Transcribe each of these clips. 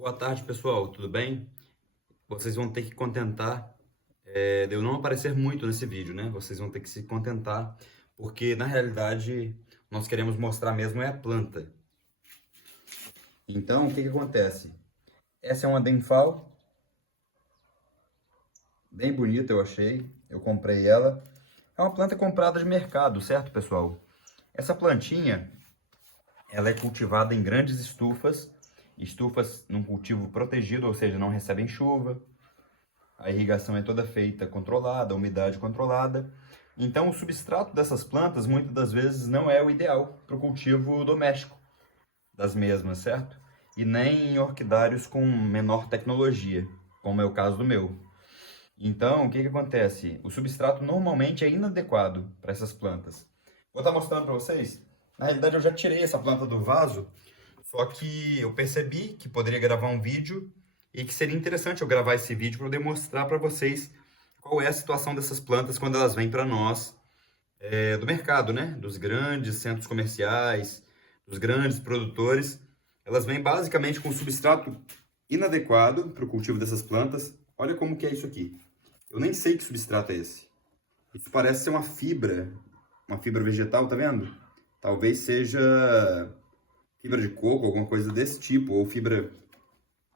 Boa tarde, pessoal. Tudo bem? Vocês vão ter que contentar de eu não aparecer muito nesse vídeo, né? Vocês vão ter que se contentar, porque na realidade nós queremos mostrar mesmo é a planta. Então, o que que acontece? Essa é uma Denfal, bem bonita eu achei. Eu comprei ela. É uma planta comprada de mercado, certo, pessoal? Essa plantinha, ela é cultivada em grandes estufas, estufas num cultivo protegido, ou seja, não recebem chuva. A irrigação é toda feita controlada, a umidade controlada. Então, o substrato dessas plantas, muitas das vezes, não é o ideal para o cultivo doméstico das mesmas, certo? E nem em orquidários com menor tecnologia, como é o caso do meu. Então, o que que acontece? O substrato normalmente é inadequado para essas plantas. Vou estar mostrando para vocês. Na realidade, eu já tirei essa planta do vaso, só que eu percebi que poderia gravar um vídeo e que seria interessante eu gravar esse vídeo para demonstrar para vocês qual é a situação dessas plantas quando elas vêm para nós do mercado, né? Dos grandes centros comerciais, dos grandes produtores. Elas vêm basicamente com substrato inadequado para o cultivo dessas plantas. Olha como que é isso aqui. Eu nem sei que substrato é esse. Isso parece ser uma fibra vegetal, tá vendo? Talvez seja fibra de coco, alguma coisa desse tipo, ou fibra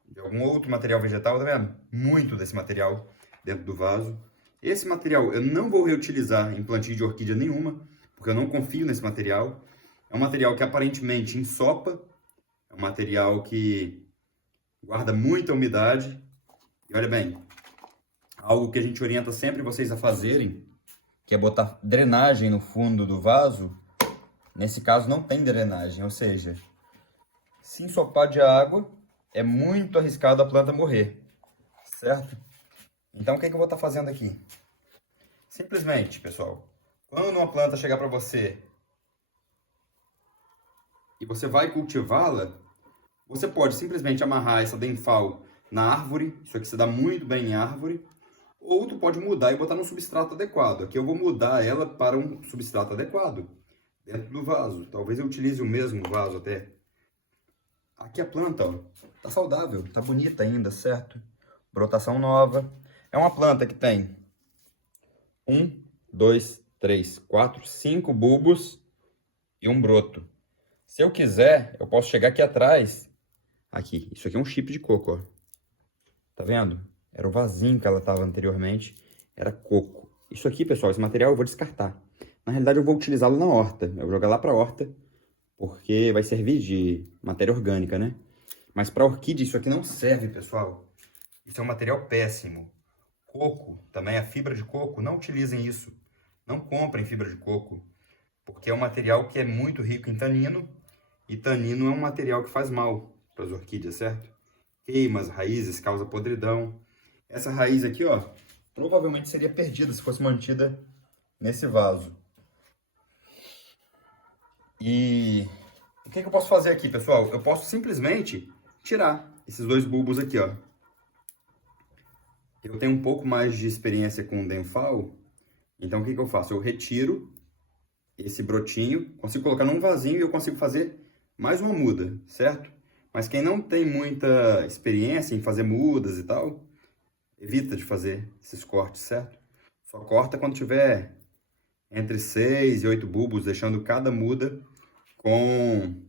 de algum outro material vegetal, tá vendo? Muito desse material dentro do vaso. Esse material eu não vou reutilizar em plantio de orquídea nenhuma, porque eu não confio nesse material. É um material que aparentemente ensopa, é um material que guarda muita umidade. E olha bem, algo que a gente orienta sempre vocês a fazerem, que é botar drenagem no fundo do vaso. Nesse caso não tem drenagem, ou seja, se ensopar de água, é muito arriscado a planta morrer, certo? Então, o que que eu vou estar fazendo aqui? Simplesmente, pessoal, quando uma planta chegar para você e você vai cultivá-la, você pode simplesmente amarrar essa Denfal na árvore, isso aqui se dá muito bem em árvore, ou tu pode mudar e botar no substrato adequado. Aqui eu vou mudar ela para um substrato adequado, dentro do vaso. Talvez eu utilize o mesmo vaso até. Aqui a planta, ó, tá saudável, tá bonita ainda, certo? Brotação nova. É uma planta que tem 5 bulbos e um broto. Se eu quiser, eu posso chegar aqui atrás. Aqui, isso aqui é um chip de coco, ó. Tá vendo? Era o vasinho que ela tava anteriormente, era coco. Isso aqui, pessoal, esse material eu vou descartar. Na realidade, eu vou utilizá-lo na horta. Eu vou jogar lá pra horta, porque vai servir de matéria orgânica, né? Mas para orquídea isso aqui não serve, pessoal. Isso é um material péssimo. Coco, também a fibra de coco, não utilizem isso. Não comprem fibra de coco, porque é um material que é muito rico em tanino, e tanino é um material que faz mal para as orquídeas, certo? Queima as raízes, causa podridão. Essa raiz aqui, ó, provavelmente seria perdida se fosse mantida nesse vaso. E o que que eu posso fazer aqui, pessoal? Eu posso simplesmente tirar esses dois bulbos aqui, ó. Eu tenho um pouco mais de experiência com o Denfal, então o que que eu faço? Eu retiro esse brotinho, consigo colocar num vasinho e eu consigo fazer mais uma muda, certo? Mas quem não tem muita experiência em fazer mudas e tal, evita de fazer esses cortes, certo? Só corta quando tiver entre 6 e 8 bulbos, deixando cada muda com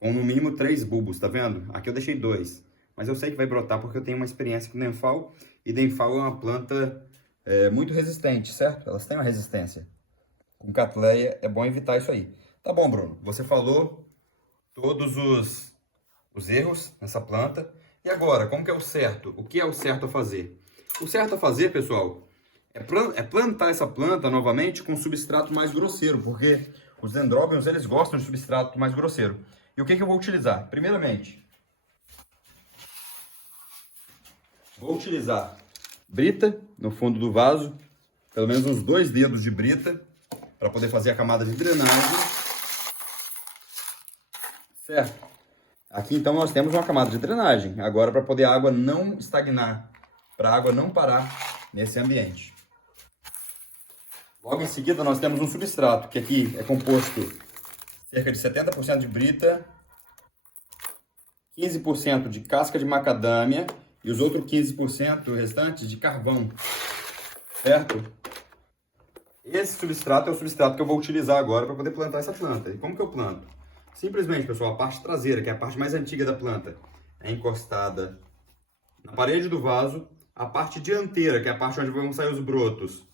no mínimo 3 bulbos, tá vendo? Aqui eu deixei 2, mas eu sei que vai brotar porque eu tenho uma experiência com Denfal, e Denfal é uma planta muito resistente, certo? Elas têm uma resistência. Com Cattleya é bom evitar isso aí. Tá bom, Bruno, você falou todos os erros nessa planta. E agora, como que é o certo? O que é o certo a fazer? O certo a fazer, pessoal, é plantar essa planta novamente com substrato mais grosseiro, porque os dendróbions, eles gostam de substrato mais grosseiro. E o que que eu vou utilizar? Primeiramente, vou utilizar brita no fundo do vaso, pelo menos uns 2 dedos de brita, para poder fazer a camada de drenagem. Certo? Aqui então nós temos uma camada de drenagem. Agora, para poder a água não estagnar, para a água não parar nesse ambiente. Logo em seguida nós temos um substrato, que aqui é composto cerca de 70% de brita 15% de casca de macadâmia e os outros 15% restantes de carvão, certo? Esse substrato é o substrato que eu vou utilizar agora para poder plantar essa planta. E como que eu planto? Simplesmente, pessoal, a parte traseira, que é a parte mais antiga da planta, é encostada na parede do vaso. A parte dianteira, que é a parte onde vão sair os brotos,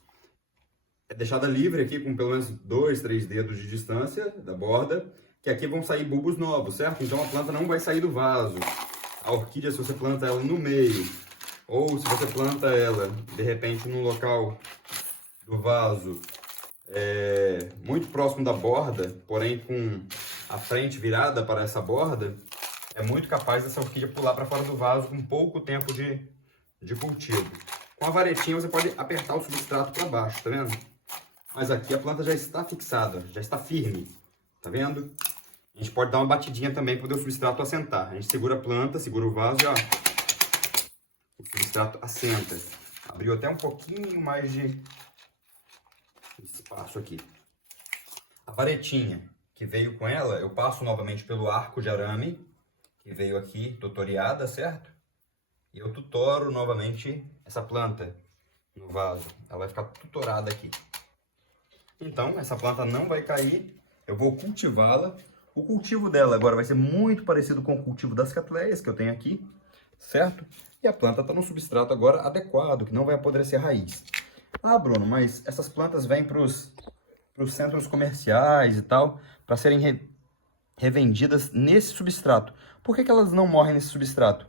é deixada livre aqui com pelo menos 2, 3 dedos de distância da borda, que aqui vão sair bulbos novos, certo? Então a planta não vai sair do vaso. A orquídea, se você planta ela no meio, ou se você planta ela, de repente, num local do vaso muito próximo da borda, porém com a frente virada para essa borda, é muito capaz dessa orquídea pular para fora do vaso com pouco tempo de cultivo. Com a varetinha você pode apertar o substrato para baixo, tá vendo? Mas aqui a planta já está fixada, já está firme, tá vendo? A gente pode dar uma batidinha também para poder o substrato assentar. A gente segura a planta, segura o vaso e ó, o substrato assenta. Abriu até um pouquinho mais de espaço aqui. A varetinha que veio com ela, eu passo novamente pelo arco de arame, que veio aqui tutoriada, certo? E eu tutoro novamente essa planta no vaso. Ela vai ficar tutorada aqui. Então, essa planta não vai cair, eu vou cultivá-la. O cultivo dela agora vai ser muito parecido com o cultivo das catleias que eu tenho aqui, certo? E a planta está no substrato agora adequado, que não vai apodrecer a raiz. Ah, Bruno, mas essas plantas vêm para os centros comerciais e tal, para serem revendidas nesse substrato. Por que elas não morrem nesse substrato?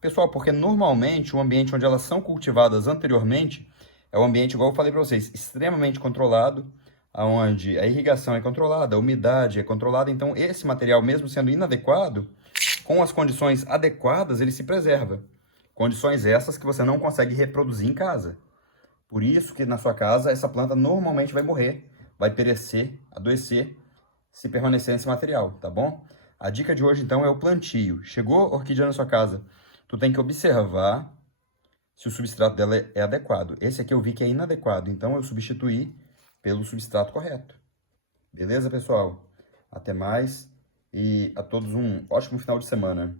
Pessoal, porque normalmente o ambiente onde elas são cultivadas anteriormente é um ambiente, igual eu falei para vocês, extremamente controlado, onde a irrigação é controlada, a umidade é controlada. Então esse material, mesmo sendo inadequado, com as condições adequadas, ele se preserva. Condições essas que você não consegue reproduzir em casa. Por isso que na sua casa essa planta normalmente vai morrer, vai perecer, adoecer, se permanecer nesse material, tá bom? A dica de hoje então é o plantio. Chegou orquídea na sua casa, tu tem que observar se o substrato dela é adequado. Esse aqui eu vi que é inadequado, então eu substituí pelo substrato correto. Beleza, pessoal? Até mais e a todos um ótimo final de semana.